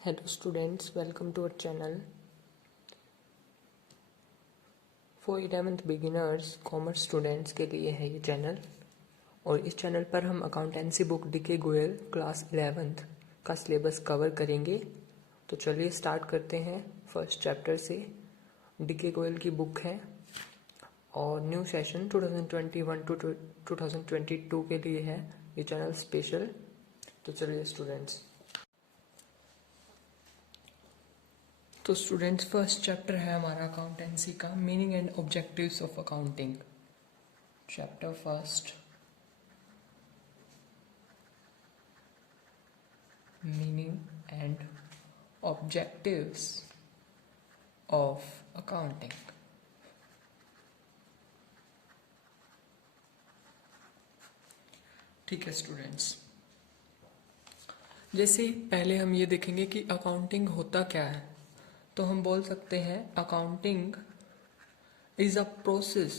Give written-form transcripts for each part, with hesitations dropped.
Hello students, welcome to our channel for 11th beginners commerce students के लिए है ये चैनल। और इस चैनल पर हम accountancy book D K Goyal class 11th का सिलेबस कवर करेंगे। तो चलिए स्टार्ट करते हैं फर्स्ट चैप्टर से। डीके गोयल की बुक है और न्यू सेशन 2021 टू 2022 के लिए है ये चैनल स्पेशल। तो चलिए स्टूडेंट्स, तो स्टूडेंट्स फर्स्ट चैप्टर है हमारा अकाउंटेंसी का, meaning and objectives of accounting. Chapter first, meaning and objectives of accounting. ठीक है स्टूडेंट्स, जैसे पहले हम ये देखेंगे कि अकाउंटिंग होता क्या है। तो हम बोल सकते हैं अकाउंटिंग इज अ प्रोसेस,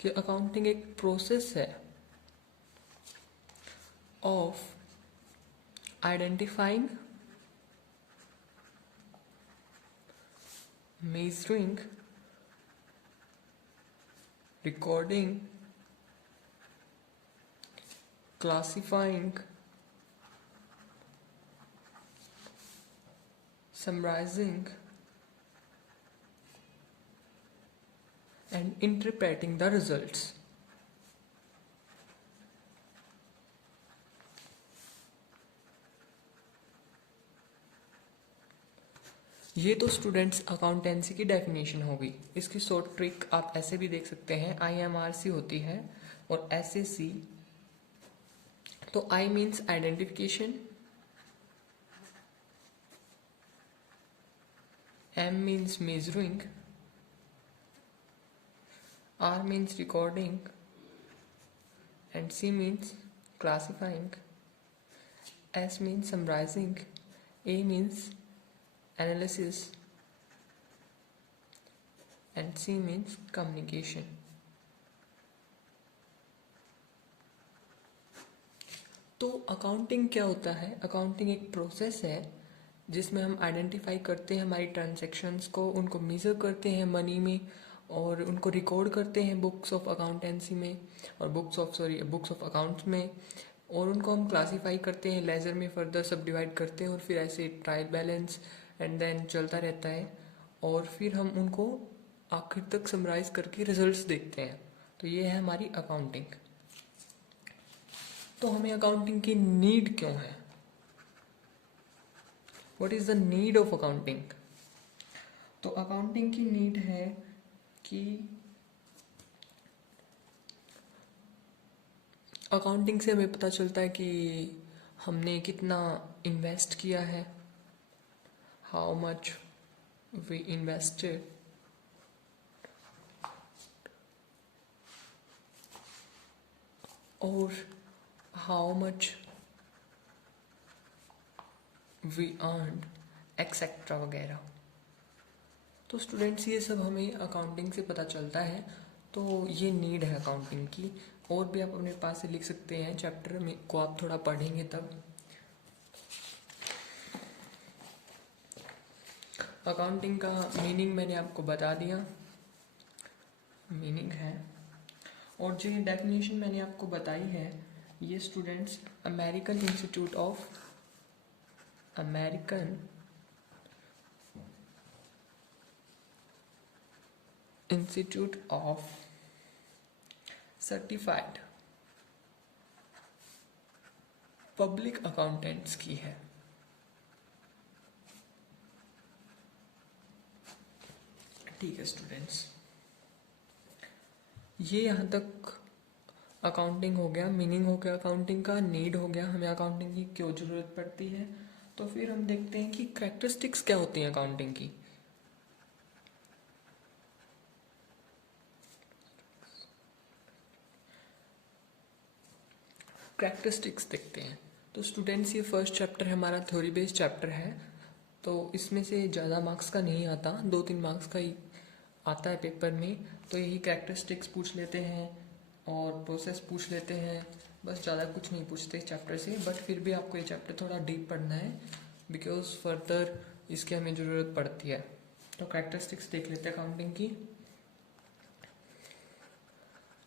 कि अकाउंटिंग एक प्रोसेस है of identifying, measuring, recording, classifying, summarizing and interpreting the results। ये तो स्टूडेंट्स अकाउंटेंसी की डेफिनेशन होगी। इसकी शॉर्ट ट्रिक आप ऐसे भी देख सकते हैं, IMRC होती है और SAC। तो I means identification, M means measuring, R means recording and C means classifying, S means summarizing, A means analysis and C means communication। तो अकाउंटिंग क्या होता है? अकाउंटिंग एक प्रोसेस है जिसमें हम आइडेंटिफाई करते हैं हमारी ट्रांजैक्शंस को, उनको मेज़र करते हैं मनी में और उनको रिकॉर्ड करते हैं बुक्स ऑफ अकाउंटेंसी में और बुक्स ऑफ अकाउंट्स में, और उनको हम क्लासीफाई करते हैं, लेजर में फर्दर सब डिवाइड करते हैं और फिर ऐसे ट्रायल बैलेंस एंड देन चलता रहता है और फिर हम उनको आखिर तक समराइज करके रिजल्ट्स देखते हैं। तो ये है हमारी अकाउंटिंग। तो हमें अकाउंटिंग की नीड क्यों है? What is the need of accounting? तो अकाउंटिंग की नीड है कि अकाउंटिंग से हमें पता चलता है कि हमने कितना इन्वेस्ट किया है, हाउ मच वी इन्वेस्टेड, और how much we earn etcetera वगैरह। तो स्टूडेंट्स ये सब हमें अकाउंटिंग से पता चलता है। तो ये नीड है अकाउंटिंग की। और भी आप अपने पास से लिख सकते हैं, चैप्टर में को आप थोड़ा पढ़ेंगे तब। अकाउंटिंग का मीनिंग मैंने आपको बता दिया, मीनिंग है। और जो ये डेफिनेशन मैंने आपको बताई है, ये students American institute of certified public accountants की है। ठीक है स्टूडेंट्स, ये यहाँ तक अकाउंटिंग हो गया, मीनिंग हो गया अकाउंटिंग का, नीड हो गया, हमें अकाउंटिंग की क्यों ज़रूरत पड़ती है। तो फिर हम देखते हैं कि कैरेक्टरिस्टिक्स क्या होती हैं अकाउंटिंग की। कैरेक्टरिस्टिक्स देखते हैं। तो स्टूडेंट्स ये फर्स्ट चैप्टर हमारा थ्योरी बेस्ड चैप्टर है, तो इसमें से ज़्यादा मार्क्स का नहीं आता, 2-3 मार्क्स का ही आता है पेपर में। तो यही कैरेक्टरिस्टिक्स पूछ लेते हैं और प्रोसेस पूछ लेते हैं, बस ज़्यादा कुछ नहीं पूछते इस चैप्टर से। बट फिर भी आपको ये चैप्टर थोड़ा डीप पढ़ना है बिकॉज फर्दर इसकी हमें ज़रूरत पड़ती है। तो कैरेक्टरिस्टिक्स देख लेते हैं अकाउंटिंग की।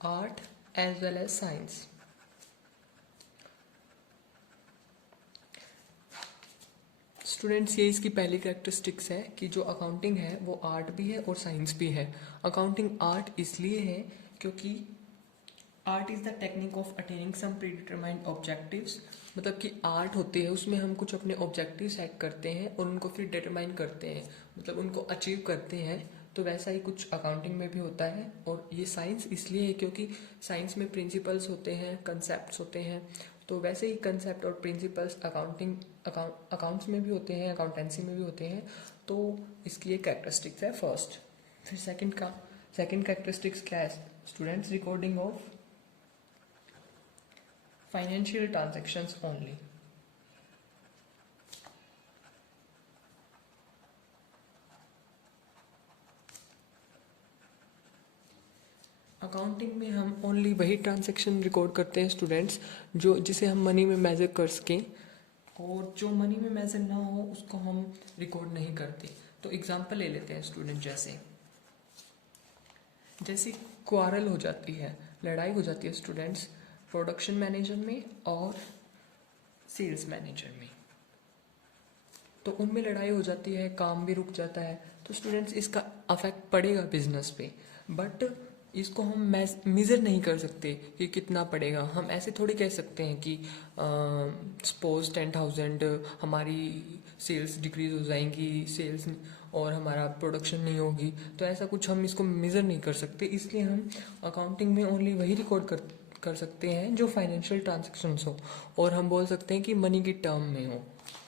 Art as well as science. Students, ये इसकी पहली कैरेक्टरिस्टिक्स है कि जो अकाउंटिंग है वो आर्ट भी है और साइंस भी है। अकाउंटिंग आर्ट इसलिए है क्योंकि art is the technique of attaining some predetermined objectives, मतलब कि आर्ट होती है उसमें हम कुछ अपने ऑब्जेक्टिव सेट करते हैं और उनको फिर डिटरमाइन करते हैं, मतलब उनको अचीव करते हैं। तो वैसा ही कुछ अकाउंटिंग में भी होता है। और ये साइंस इसलिए है क्योंकि साइंस में प्रिंसिपल्स होते हैं, कंसेप्ट होते हैं। तो वैसे ही कंसेप्ट और प्रिंसिपल्स अकाउंट्स में भी होते हैं, अकाउंटेंसी में भी होते हैं। तो इसकी एक कैरेक्टरिस्टिक्स है फर्स्ट। फिर सेकंड कैरेक्टरिस्टिक्स क्या है students? Recording of financial transactions only. Accounting में हम ओनली वही ट्रांजैक्शन रिकॉर्ड करते हैं स्टूडेंट्स जिसे हम मनी में मेजर कर सकें, और जो मनी में मेजर ना हो उसको हम रिकॉर्ड नहीं करते। तो एग्जांपल ले लेते हैं स्टूडेंट, जैसे क्वारल हो जाती है, लड़ाई हो जाती है स्टूडेंट्स प्रोडक्शन मैनेजर में और सेल्स मैनेजर में। तो उनमें लड़ाई हो जाती है, काम भी रुक जाता है। तो स्टूडेंट्स इसका अफेक्ट पड़ेगा बिजनेस पे, बट इसको हम मेज़र नहीं कर सकते कि कितना पड़ेगा। हम ऐसे थोड़ी कह सकते हैं कि सपोज 10,000 हमारी सेल्स डिक्रीज हो जाएंगी, सेल्स और हमारा प्रोडक्शन नहीं होगी। तो ऐसा कुछ हम इसको मेज़र नहीं कर सकते, इसलिए हम अकाउंटिंग में ओनली वही रिकॉर्ड कर सकते हैं जो फाइनेंशियल ट्रांजेक्शन्स हो, और हम बोल सकते हैं कि मनी की टर्म में हो।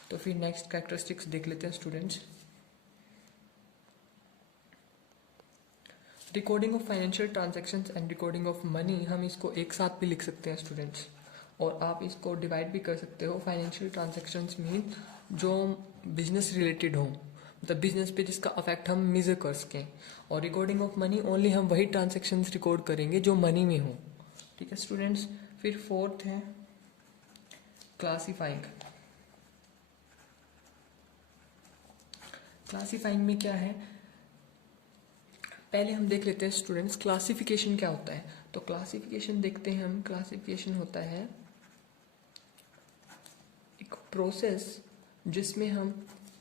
तो फिर नेक्स्ट कैरेक्टरिस्टिक्स देख लेते हैं students. Recording of financial transactions and recording of money, हम इसको एक साथ भी लिख सकते हैं स्टूडेंट्स, और आप इसको डिवाइड भी कर सकते हो। फाइनेंशियल ट्रांजैक्शंस मीन जो बिजनेस रिलेटेड हो, मतलब बिजनेस पे जिसका अफेक्ट हम मेजर कर सकें, और रिकॉर्डिंग ऑफ मनी ओनली हम वही ट्रांजैक्शंस रिकॉर्ड करेंगे जो मनी में हो। ठीक है स्टूडेंट्स। फिर फोर्थ है क्लासीफाइंग। क्लासीफाइंग में क्या है, पहले हम देख लेते हैं स्टूडेंट्स क्लासिफिकेशन क्या होता है। तो क्लासिफिकेशन देखते हैं हम। क्लासिफिकेशन होता है एक प्रोसेस जिसमें हम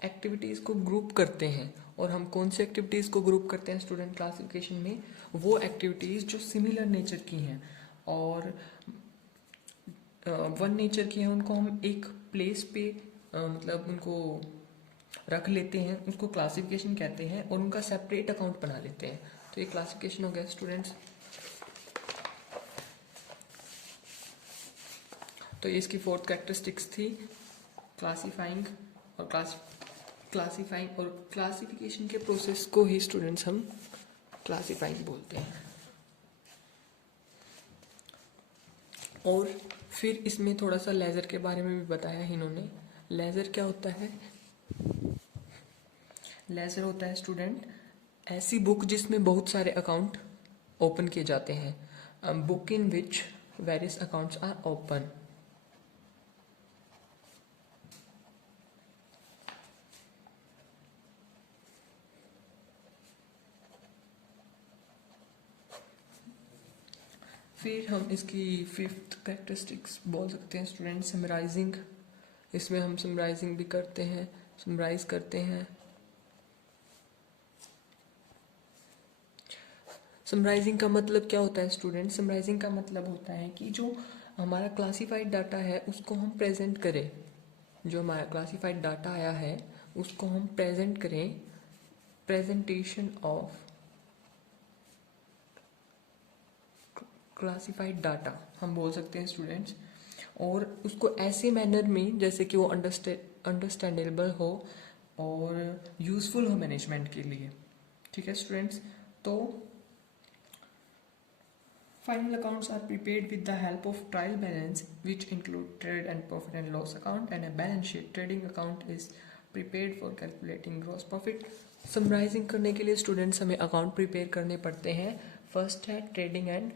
एक्टिविटीज़ को ग्रुप करते हैं। और हम कौन सी एक्टिविटीज़ को ग्रुप करते हैं स्टूडेंट क्लासिफिकेशन में? वो एक्टिविटीज़ जो सिमिलर नेचर की हैं और वन नेचर की हैं, उनको हम एक प्लेस पे मतलब उनको रख लेते हैं, उसको क्लासिफिकेशन कहते हैं, और उनका सेपरेट अकाउंट बना लेते हैं। तो ये क्लासिफिकेशन हो गया स्टूडेंट्स। तो ये इसकी फोर्थ कैरेक्टरिस्टिक्स थी, क्लासिफाइंग और क्लासिफिकेशन के प्रोसेस को ही स्टूडेंट्स हम क्लासिफाइंग बोलते हैं। और फिर इसमें थोड़ा सा लेज़र के बारे में भी बताया इन्होंने। लेज़र क्या होता है? लेज़र होता है स्टूडेंट ऐसी बुक जिसमें बहुत सारे अकाउंट ओपन किए जाते हैं, book in which various accounts are open. फिर हम इसकी फिफ्थ कैरेक्टरिस्टिक्स बोल सकते हैं स्टूडेंट समराइजिंग। इसमें हम समराइजिंग भी करते हैं, समराइज करते हैं। समराइजिंग का मतलब क्या होता है स्टूडेंट? समराइजिंग का मतलब होता है कि जो हमारा क्लासिफाइड डाटा है उसको हम प्रेजेंट करें। जो हमारा क्लासिफाइड डाटा आया है उसको हम प्रेजेंट करें। प्रेजेंटेशन ऑफ क्लासिफाइड डाटा हम बोल सकते हैं स्टूडेंट्स, और उसको ऐसे मैनर में जैसे कि वो अंडरस्टैंडेबल हो और यूजफुल हो मैनेजमेंट के लिए। ठीक है स्टूडेंट्स। तो final accounts are prepared with the help of trial balance, which include trade and profit and loss account and a balance sheet. Trading account is prepared for calculating gross profit. Summarising करने के लिए students हमें account prepare करने पड़ते हैं। First है trading and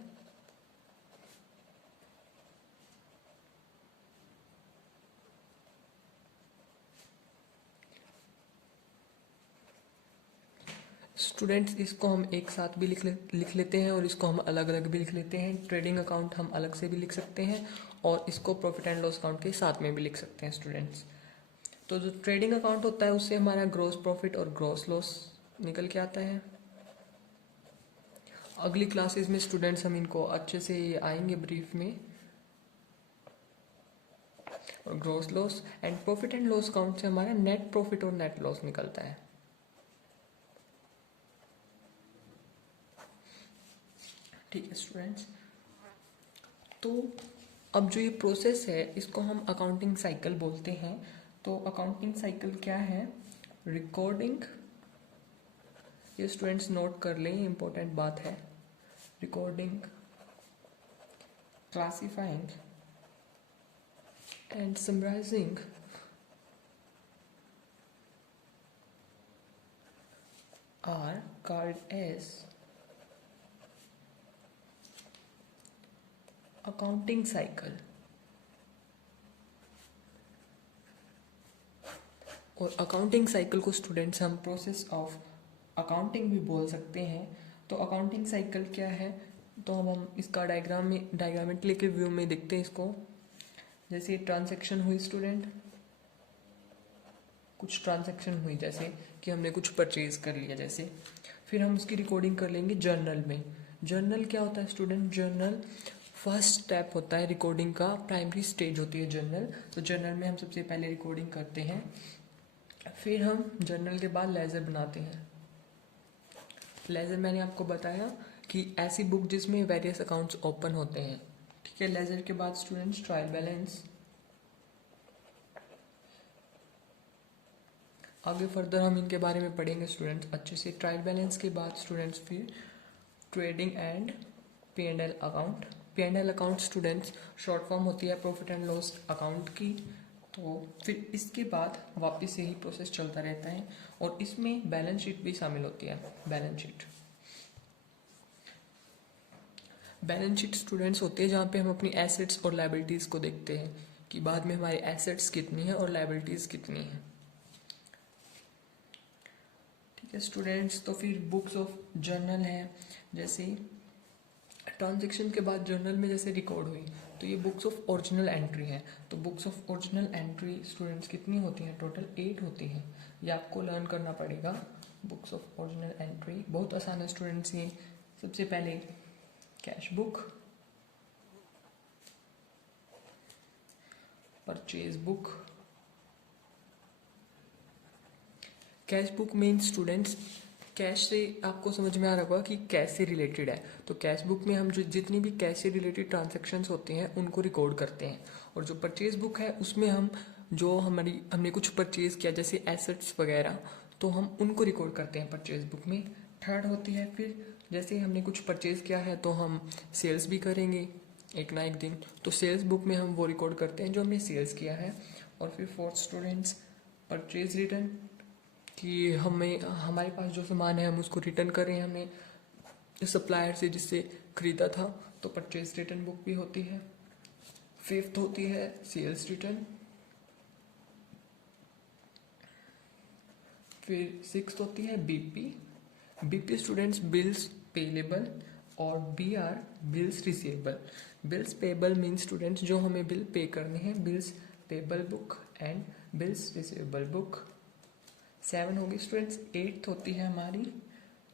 students इसको हम एक साथ भी लिख लेते हैं और इसको हम अलग अलग भी लिख लेते हैं। ट्रेडिंग अकाउंट हम अलग से भी लिख सकते हैं और इसको प्रॉफिट एंड लॉस अकाउंट के साथ में भी लिख सकते हैं स्टूडेंट्स। तो जो ट्रेडिंग अकाउंट होता है उससे हमारा ग्रॉस प्रॉफिट और ग्रॉस लॉस निकल के आता है। अगली क्लासेस में स्टूडेंट्स हम इनको अच्छे से आएंगे ब्रीफ में। और gross loss and profit and loss account से हमारा नेट प्रॉफिट और नेट लॉस निकलता है। ठीक है स्टूडेंट्स, तो अब जो ये प्रोसेस है इसको हम अकाउंटिंग साइकिल बोलते हैं। तो अकाउंटिंग साइकिल क्या है? रिकॉर्डिंग, ये स्टूडेंट्स नोट कर लें, इंपॉर्टेंट बात है। Recording, classifying and summarising are called as accounting cycle। और अकाउंटिंग साइकिल को स्टूडेंट्स हम प्रोसेस ऑफ अकाउंटिंग भी बोल सकते हैं। तो अकाउंटिंग साइकिल क्या है? तो अब हम इसका डायग्रामेटिकली के व्यू में देखते हैं इसको। जैसे ट्रांजैक्शन हुई स्टूडेंट, कुछ ट्रांजैक्शन हुई, जैसे कि हमने कुछ परचेज कर लिया जैसे, फिर हम उसकी रिकॉर्डिंग कर लेंगे जर्नल में। जर्नल क्या होता है स्टूडेंट? जर्नल फर्स्ट स्टेप होता है रिकॉर्डिंग का, प्राइमरी स्टेज होती है जर्नल। तो जर्नल में हम सबसे पहले रिकॉर्डिंग करते हैं, फिर हम जर्नल के बाद लेजर बनाते हैं। लेजर मैंने आपको बताया कि ऐसी बुक जिसमें वेरियस अकाउंट्स ओपन होते हैं। ठीक है, लेजर के बाद स्टूडेंट्स ट्रायल बैलेंस। आगे फर्दर हम इनके बारे में पढ़ेंगे स्टूडेंट्स अच्छे से। ट्रायल बैलेंस के बाद स्टूडेंट्स फिर trading and P&L account. P&L account students short form होती है प्रॉफिट एंड लॉस अकाउंट की। तो फिर इसके बाद वापस से ही प्रोसेस चलता रहता है और इसमें बैलेंस शीट भी शामिल होती है। बैलेंस शीट स्टूडेंट्स होते हैं जहाँ पे हम अपनी एसेट्स और लाइबिलिटीज़ को देखते हैं कि बाद में हमारी एसेट्स कितनी है और लाइबिलिटीज़ कितनी है। ठीक है स्टूडेंट्स, तो फिर बुक्स ऑफ जर्नल है। जैसे ट्रांजैक्शन के बाद जर्नल में जैसे रिकॉर्ड हुई तो ये बुक्स ऑफ ओरिजिनल एंट्री है। तो books of original entry students कितनी होती हैं? टोटल 8 होती हैं। ये आपको लर्न करना पड़ेगा। बुक्स ऑफ ओरिजिनल एंट्री बहुत आसान है स्टूडेंट्स। ये सबसे पहले cash book, purchase book. Cash book main students cash से आपको समझ में आ रहा होगा कि कैश से रिलेटेड है। तो कैश बुक में हम जो जितनी भी कैश से रिलेटेड ट्रांजैक्शंस होती हैं उनको रिकॉर्ड करते हैं। और जो परचेज बुक है उसमें हम जो हमने कुछ परचेज किया जैसे एसेट्स वगैरह, तो हम उनको रिकॉर्ड करते हैं परचेज बुक में। थर्ड होती है फिर जैसे हमने कुछ परचेज किया है तो हम सेल्स भी करेंगे एक ना एक दिन, तो सेल्स बुक में हम वो रिकॉर्ड करते हैं जो हमने सेल्स किया है। और फिर फोर्थ स्टूडेंट्स परचेज रिटर्न, कि हमें हमारे पास जो सामान है हम उसको रिटर्न कर रहे हैं हमने सप्लायर से जिससे खरीदा था, तो परचेज रिटर्न बुक भी होती है। फिफ्थ होती है सेल्स रिटर्न। फिर सिक्स्थ होती है बीपी स्टूडेंट्स बिल्स पेलेबल और BR bills receivable. Bills payable mean students जो हमें बिल पे करने हैं, bills payable book and bills receivable book. 7 होगी स्टूडेंट्स। 8th होती है हमारी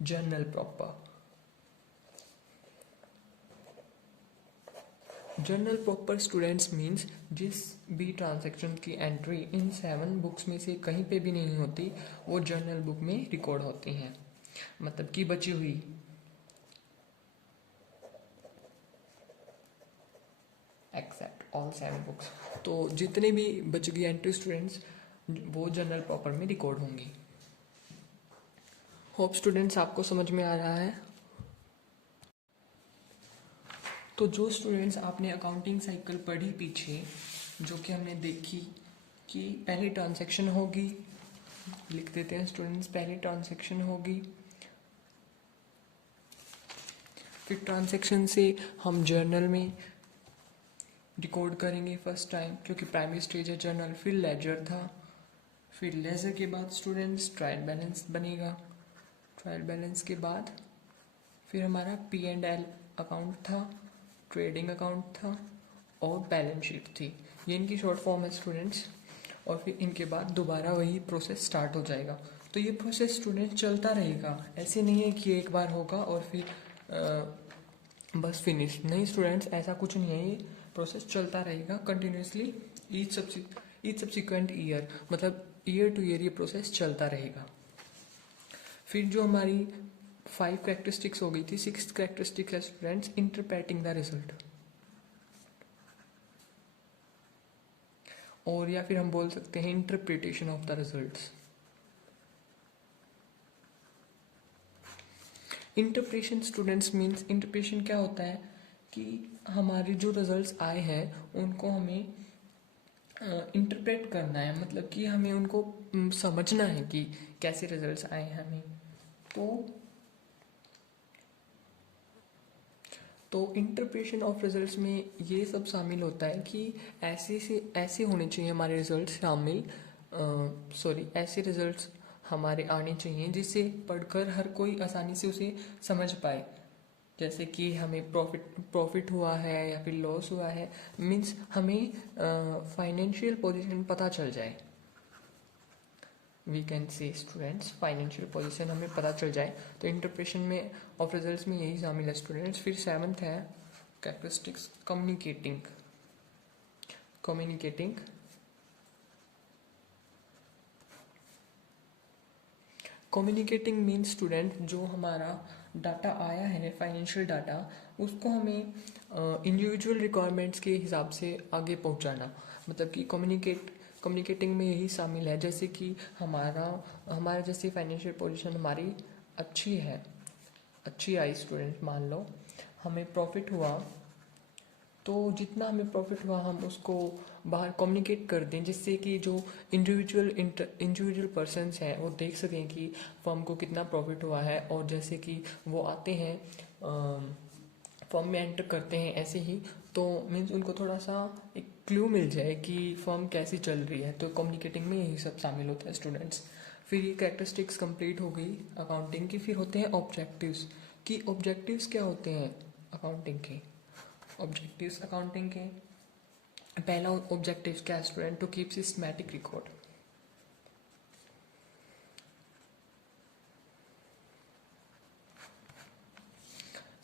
journal proper. Journal proper students means जिस भी ट्रांजैक्शन की एंट्री इन 7 बुक्स में से कहीं पे भी नहीं होती वो जर्नल बुक में रिकॉर्ड होती हैं, मतलब कि बची हुई। एक्सेप्ट ऑल 7 बुक्स, तो जितने भी बच गई एंट्री स्टूडेंट्स वो जर्नल प्रॉपर में रिकॉर्ड होंगी। होप स्टूडेंट्स आपको समझ में आ रहा है। तो जो स्टूडेंट्स आपने अकाउंटिंग साइकिल पढ़ी पीछे, जो कि हमने देखी कि पहली ट्रांजैक्शन होगी, लिख देते हैं स्टूडेंट्स, पहली ट्रांजैक्शन होगी, फिर ट्रांजैक्शन से हम जर्नल में रिकॉर्ड करेंगे फर्स्ट टाइम क्योंकि प्राइमरी स्टेज है जर्नल। फिर लेजर था, फिर लेजर के बाद स्टूडेंट्स ट्रायल बैलेंस बनेगा, ट्रायल बैलेंस के बाद फिर हमारा P&L अकाउंट था, ट्रेडिंग अकाउंट था और बैलेंस शीट थी। ये इनकी शॉर्ट फॉर्म है स्टूडेंट्स। और फिर इनके बाद दोबारा वही प्रोसेस स्टार्ट हो जाएगा। तो ये प्रोसेस स्टूडेंट चलता रहेगा, ऐसे नहीं है कि एक बार होगा और फिर बस फिनिश। नहीं स्टूडेंट्स, ऐसा कुछ नहीं है, ये प्रोसेस चलता रहेगा कंटिन्यूसली ईच सब्सिक्वेंट ईयर, मतलब ईयर टू ईयर ये प्रोसेस चलता रहेगा। फिर जो हमारी 5 कैरेक्टरिस्टिक्स हो गई थी, 6th कैरेक्टरिस्टिक है स्टूडेंट्स इंटरप्रेटिंग द रिजल्ट, और या फिर हम बोल सकते हैं interpretation of the results. Interpretation students means, interpretation क्या होता है कि हमारे जो रिजल्ट्स आए हैं उनको हमें इंटरप्रेट करना है, मतलब कि हमें उनको समझना है कि कैसे रिजल्ट्स आए हैं हमें। तो इंटरप्रेशन ऑफ रिजल्ट्स में ये सब शामिल होता है कि ऐसे होने चाहिए हमारे रिजल्ट्स शामिल, ऐसे रिजल्ट्स हमारे आने चाहिए जिससे पढ़कर हर कोई आसानी से उसे समझ पाए। जैसे कि हमें प्रॉफिट हुआ है या फिर लॉस हुआ है, मीन्स हमें फाइनेंशियल पोजीशन पता चल जाए। We can say students financial position हमें पता चल जाए। तो इंटरप्रेशन में ऑफ रिजल्ट्स में यही शामिल है स्टूडेंट्स। फिर 7th है characteristics communicating. Communicating means student, जो हमारा डाटा आया है फाइनेंशियल डाटा, उसको हमें इंडिविजुअल रिक्वायरमेंट्स के हिसाब से आगे पहुंचाना, मतलब कि कम्युनिकेटिंग में यही शामिल है। जैसे कि हमारा जैसे फाइनेंशियल पोजीशन हमारी अच्छी आई स्टूडेंट, मान लो हमें प्रॉफिट हुआ, तो जितना हमें प्रॉफिट हुआ हम उसको बाहर कम्युनिकेट कर दें, जिससे कि जो इंडिविजुअल पर्सन्स हैं वो देख सकें कि फर्म को कितना प्रॉफिट हुआ है। और जैसे कि वो आते हैं फर्म में एंटर करते हैं ऐसे ही, तो मीन्स उनको थोड़ा सा एक क्लू मिल जाए कि फर्म कैसी चल रही है। तो कम्युनिकेटिंग में यही सब शामिल होता है स्टूडेंट्स। फिर ये कैरेक्टरिस्टिक्स कंप्लीट हो गई अकाउंटिंग की। फिर होते हैं ऑब्जेक्टिव्स, कि ऑब्जेक्टिव्स क्या होते हैं अकाउंटिंग के। ऑब्जेक्टिव्स अकाउंटिंग के पहला ऑब्जेक्टिव क्या है student, to keep systematic record.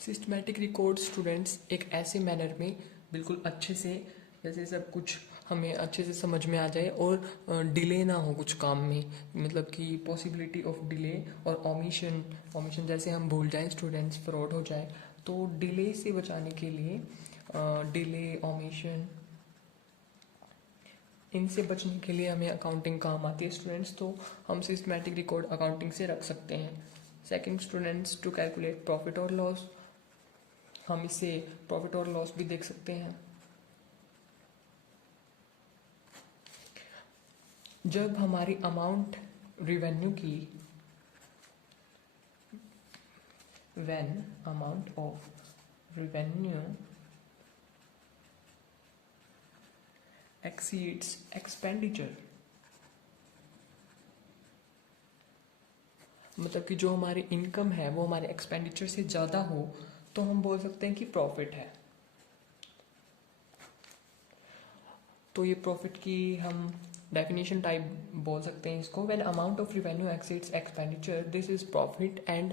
Systematic record students एक ऐसे मैनर में बिल्कुल अच्छे से, जैसे सब कुछ हमें अच्छे से समझ में आ जाए और डिले ना हो कुछ काम में, मतलब कि पॉसिबिलिटी ऑफ डिले और ओमिशन जैसे हम भूल जाएं स्टूडेंट्स, फ्रॉड हो जाए, तो डिले से बचाने के लिए डिले ओमिशन, इनसे बचने के लिए हमें अकाउंटिंग काम आती है स्टूडेंट्स। तो हम सिस्टमैटिक रिकॉर्ड अकाउंटिंग से रख सकते हैं। Second students, to calculate profit और लॉस, हम इससे प्रॉफिट और लॉस भी देख सकते हैं। जब हमारी अमाउंट रेवेन्यू की, when amount of revenue exceeds expenditure, मतलब कि जो हमारी इनकम है वो हमारे एक्सपेंडिचर से ज़्यादा हो, तो हम बोल सकते हैं कि प्रॉफिट है। तो ये प्रॉफिट की हम डेफिनेशन टाइप बोल सकते हैं इसको, when amount of revenue exceeds expenditure this is profit, and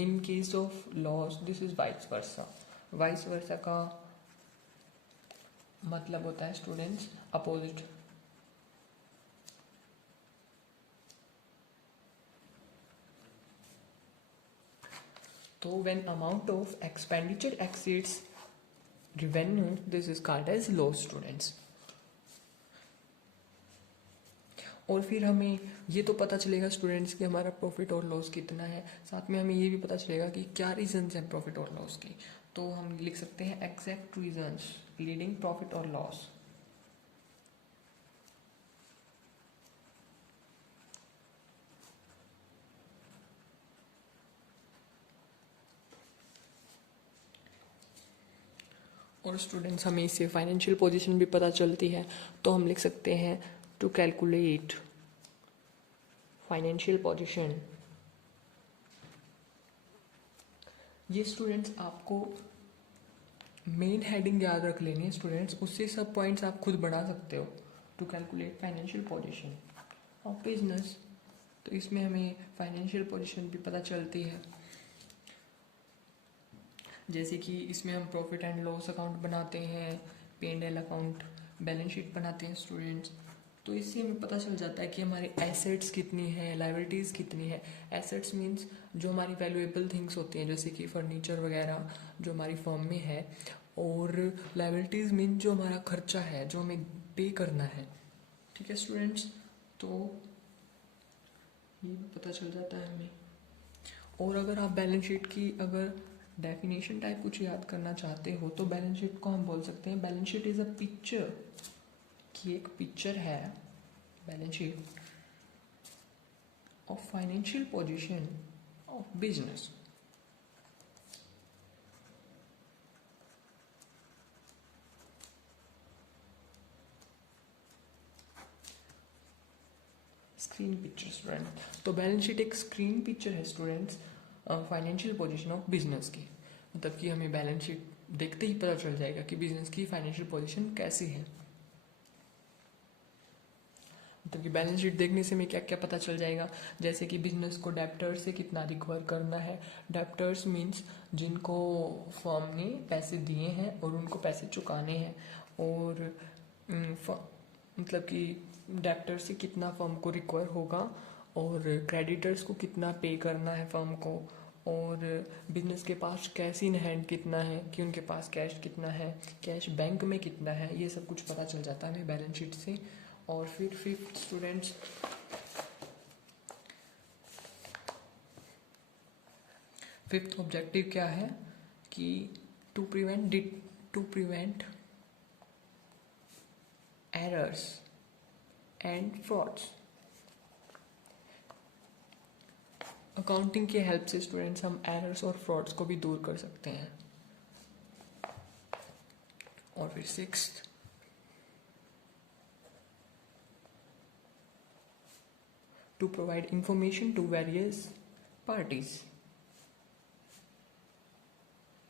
in case of loss this is vice versa. Vice versa का मतलब होता है स्टूडेंट्स अपोजिट। तो when amount of expenditure exceeds revenue this is called as loss students. और फिर हमें ये तो पता चलेगा स्टूडेंट्स कि हमारा प्रॉफिट और लॉस कितना है, साथ में हमें ये भी पता चलेगा कि क्या रीजंस हैं प्रॉफिट और लॉस के। तो हम लिख सकते हैं एग्जैक्ट रीजंस लीडिंग प्रॉफिट और लॉस। और स्टूडेंट्स हमें इससे फाइनेंशियल पोजीशन भी पता चलती है, तो हम लिख सकते हैं टू कैलकुलेट फाइनेंशियल पोजीशन ये स्टूडेंट्स आपको मेन हेडिंग याद रख लेनी है स्टूडेंट्स, उससे सब पॉइंट्स आप खुद बढ़ा सकते हो। To calculate financial position of business, तो इसमें हमें फाइनेंशियल पोजीशन भी पता चलती है। जैसे कि इसमें हम प्रॉफिट एंड लॉस अकाउंट बनाते हैं, पे and L account, balance sheet बनाते हैं स्टूडेंट्स। तो इससे हमें पता चल जाता है कि हमारी एसेट्स कितनी है, लाइबिलिटीज़ कितनी है। एसेट्स मीन्स जो हमारी वैल्यूएबल थिंग्स होती हैं, जैसे कि फर्नीचर वगैरह जो हमारी फर्म में है, और लाइबिलिटीज़ मीन जो हमारा खर्चा है जो हमें पे करना है। ठीक है स्टूडेंट्स, तो ये पता चल जाता है हमें। और अगर आप बैलेंस शीट की अगर डेफिनेशन टाइप कुछ याद करना चाहते हो तो बैलेंस शीट को हम बोल सकते हैं, balance sheet is a picture, कि एक पिक्चर है balance sheet of financial position of business. Screen picture student, तो बैलेंस शीट एक स्क्रीन पिक्चर है students financial position of business की। मतलब कि हमें बैलेंस शीट देखते ही पता चल जाएगा कि बिजनेस की फाइनेंशियल पोजीशन कैसी है। मतलब कि बैलेंस शीट देखने से हमें क्या क्या पता चल जाएगा, जैसे कि बिजनेस को डेप्टर्स से कितना रिकवर करना है। डेप्टर्स मीन्स जिनको फर्म ने पैसे दिए हैं और उनको पैसे चुकाने हैं, और मतलब कि डेप्टर्स से कितना फर्म को रिकवर होगा, और क्रेडिटर्स को कितना पे करना है फर्म को, और बिजनेस के पास कैश इन हैंड कितना है, कि उनके पास कैश कितना है, कैश बैंक में कितना है, ये सब कुछ पता चल जाता है हमें बैलेंस शीट से। और फिर फिफ्थ स्टूडेंट्स, फिफ्थ ऑब्जेक्टिव क्या है कि to prevent errors and frauds. Accounting की हेल्प से स्टूडेंट्स हम एरर्स और फ्रॉड्स को भी दूर कर सकते हैं। और फिर sixth, to provide information to various parties,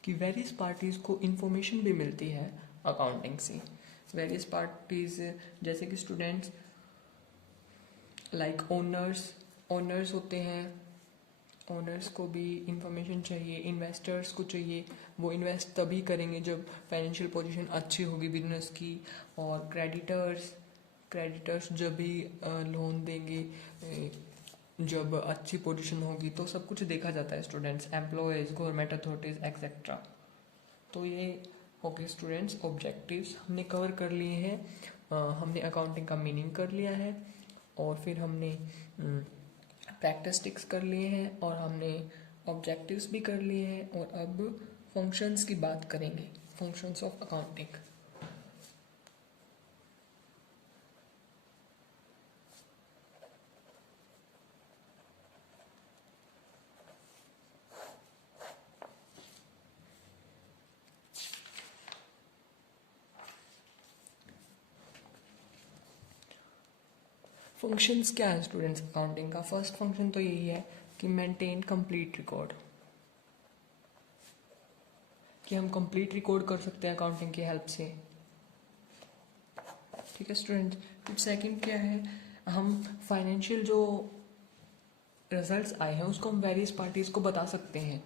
कि वेरियस पार्टीज को इंफॉर्मेशन भी मिलती है अकाउंटिंग से। वेरियस पार्टीज जैसे कि स्टूडेंट्स लाइक ओनर्स होते हैं, ओनर्स को भी इंफॉर्मेशन चाहिए, इन्वेस्टर्स को चाहिए, वो इन्वेस्ट तभी करेंगे जब फाइनेंशियल पोजीशन अच्छी होगी बिजनेस की। और क्रेडिटर्स जब भी लोन देंगे जब अच्छी पोजीशन होगी, तो सब कुछ देखा जाता है students, employees, government authorities etcetera. तो ये हो गए स्टूडेंट्स ऑब्जेक्टिव्स हमने कवर कर लिए हैं। हमने अकाउंटिंग का मीनिंग कर लिया है, और फिर हमने प्रैक्टिस्टिक्स कर लिए हैं, और हमने ऑब्जेक्टिव्स भी कर लिए हैं। और अब फंक्शंस की बात करेंगे, फंक्शंस ऑफ अकाउंटिंग। फंक्शंस क्या है स्टूडेंट्स अकाउंटिंग का? फर्स्ट फंक्शन तो यही है कि मेंटेन कंप्लीट रिकॉर्ड, कि हम कंप्लीट रिकॉर्ड कर सकते हैं अकाउंटिंग की हेल्प से। ठीक है स्टूडेंट, फिर सेकंड क्या है, हम फाइनेंशियल जो रिजल्ट्स आए हैं उसको हम वेरियस पार्टीज को बता सकते हैं।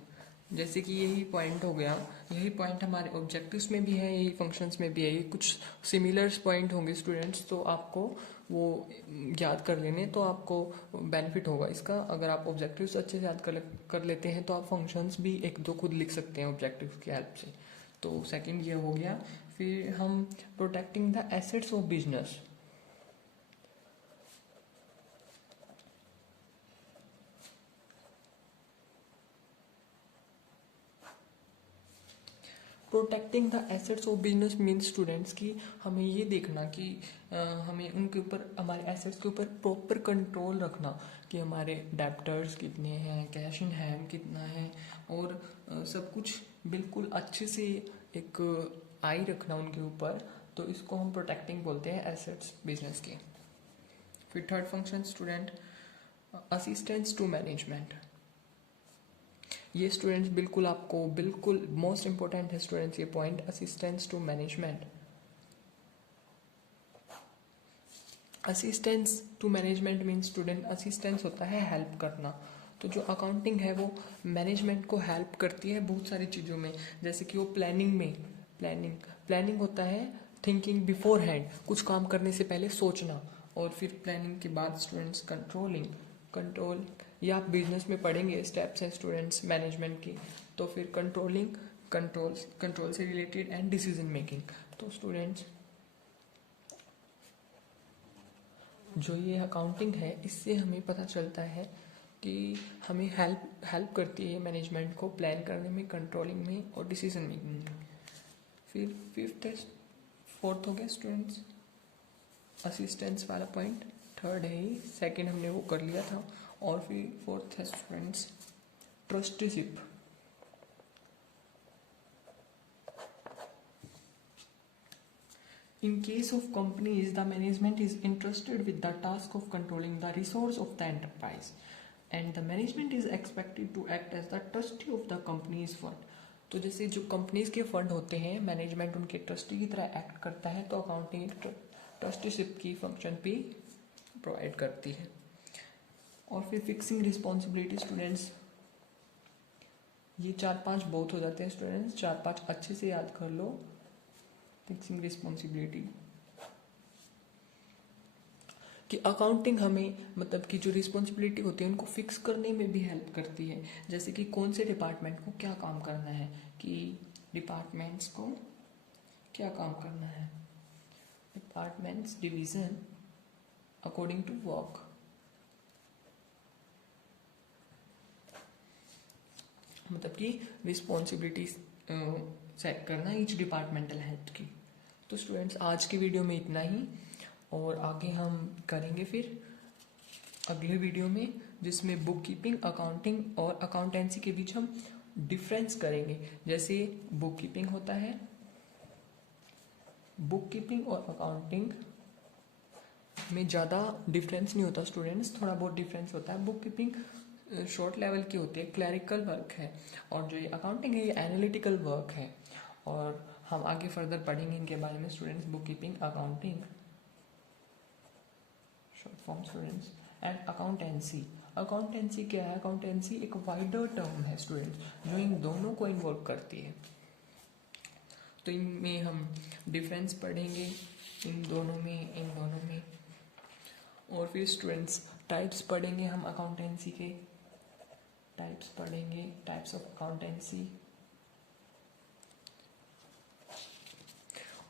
जैसे कि यही पॉइंट हो गया, यही पॉइंट हमारे ऑब्जेक्टिव्स में भी है, यही फंक्शंस में भी है, ये कुछ सिमिलर पॉइंट होंगे स्टूडेंट्स, तो आपको वो याद कर लेने, तो आपको बेनिफिट होगा इसका। अगर आप ऑब्जेक्टिव्स अच्छे से याद कर लेते हैं तो आप फंक्शंस भी एक दो खुद लिख सकते हैं ऑब्जेक्टिव्स की हेल्प से। तो सेकंड ये हो गया। फिर हम protecting the assets of business, protecting the assets of business means students की हमें ये देखना कि हमें उनके ऊपर, हमारे एसेट्स के ऊपर प्रॉपर कंट्रोल रखना, कि हमारे डेप्टर्स कितने हैं, कैश इन हैंड कितना है, और सब कुछ बिल्कुल अच्छे से एक आई रखना उनके ऊपर। तो इसको हम प्रोटेक्टिंग बोलते हैं एसेट्स बिजनेस के। फिर third function student, assistance to management, ये स्टूडेंट्स बिल्कुल आपको बिल्कुल मोस्ट इंपॉर्टेंट है स्टूडेंट्स ये point, assistance to management. Assistance to management means student assistance होता है हेल्प करना। तो जो अकाउंटिंग है वो मैनेजमेंट को हेल्प करती है बहुत सारी चीज़ों में, जैसे कि वो प्लानिंग में, प्लानिंग होता है थिंकिंग बिफोर हैंड, कुछ काम करने से पहले सोचना, और फिर प्लानिंग के बाद स्टूडेंट्स कंट्रोल, या आप बिजनेस में पढ़ेंगे स्टेप्स हैं स्टूडेंट्स मैनेजमेंट की। तो फिर कंट्रोल से रिलेटेड एंड डिसीजन मेकिंग। तो स्टूडेंट्स जो ये अकाउंटिंग है इससे हमें पता चलता है कि हमें हेल्प करती है मैनेजमेंट को प्लान करने में, कंट्रोलिंग में और डिसीजन मेकिंग में। फिर फिफ्थ है, फोर्थ हो गया स्टूडेंट्स असिस्टेंस वाला पॉइंट, थर्ड है ही, सेकेंड हमने वो कर लिया था। और फिर फोर्थ है students trusteeship. In case of companies, the management is entrusted with the task of controlling the resource of the enterprise, and the management is expected to act as the trustee of the company's fund. तो जैसे जो companies के fund होते हैं management उनके trustee की तरह act करता है, तो अकाउंटिंग ट्रस्टीशिप की फंक्शन भी प्रोवाइड करती है। और फिर फिक्सिंग रिस्पॉन्सिबिलिटी स्टूडेंट्स, ये 4-5 बहुत हो जाते हैं स्टूडेंट्स, 4-5 अच्छे से याद कर लो। फिक्सिंग रिस्पॉन्सिबिलिटी कि अकाउंटिंग हमें मतलब कि जो रिस्पॉन्सिबिलिटी होती है उनको फिक्स करने में भी हेल्प करती है, जैसे कि कौन से डिपार्टमेंट को क्या काम करना है, कि डिपार्टमेंट्स को क्या काम करना है, departments division according to work. मतलब कि रिस्पॉन्सिबिलिटी सेट करना ईच डिपार्टमेंटल हेड की। तो स्टूडेंट्स आज की वीडियो में इतना ही, और आगे हम करेंगे फिर अगले वीडियो में, जिसमें बुक कीपिंग, अकाउंटिंग और अकाउंटेंसी के बीच हम डिफरेंस करेंगे। जैसे बुक कीपिंग होता है, बुक कीपिंग और अकाउंटिंग में ज़्यादा डिफरेंस नहीं होता स्टूडेंट्स, थोड़ा बहुत डिफरेंस होता है। बुक कीपिंग शॉर्ट लेवल की होती है, क्लैरिकल वर्क है, और जो ये अकाउंटिंग है ये एनालिटिकल वर्क है। और हम आगे फर्दर पढ़ेंगे इनके बारे में students, book keeping, accounting, short form students, and accountancy. Accountancy क्या है? अकाउंटेंसी एक वाइडर टर्म है स्टूडेंट्स जो इन दोनों को इन्वॉल्व करती है। तो इनमें हम डिफरेंस पढ़ेंगे इन दोनों में, और फिर स्टूडेंट्स टाइप्स पढ़ेंगे हम अकाउंटेंसी के, टाइप्स पढ़ेंगे, टाइप्स ऑफ अकाउंटेंसी।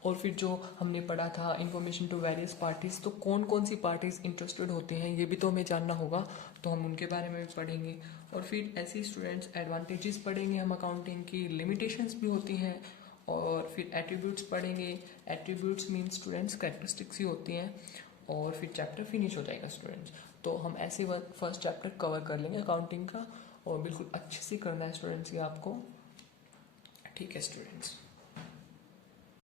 और फिर जो हमने पढ़ा था इन्फॉर्मेशन टू वेरियस पार्टीज, तो कौन कौन सी पार्टीज इंटरेस्टेड होते हैं ये भी तो हमें जानना होगा, तो हम उनके बारे में भी पढ़ेंगे। और फिर ऐसे ही स्टूडेंट्स एडवांटेजेस पढ़ेंगे हम अकाउंटिंग की, लिमिटेशंस भी होती हैं। और फिर एट्रीब्यूट्स पढ़ेंगे, एट्रीब्यूट्स मीन स्टूडेंट्स कैरेक्टरिस्टिक्स ही होती हैं। और फिर चैप्टर फिनिश हो जाएगा स्टूडेंट्स। तो हम ऐसे फर्स्ट चैप्टर कवर कर लेंगे अकाउंटिंग का, और बिल्कुल अच्छे से करना है स्टूडेंट्स ये आपको। ठीक है स्टूडेंट्स।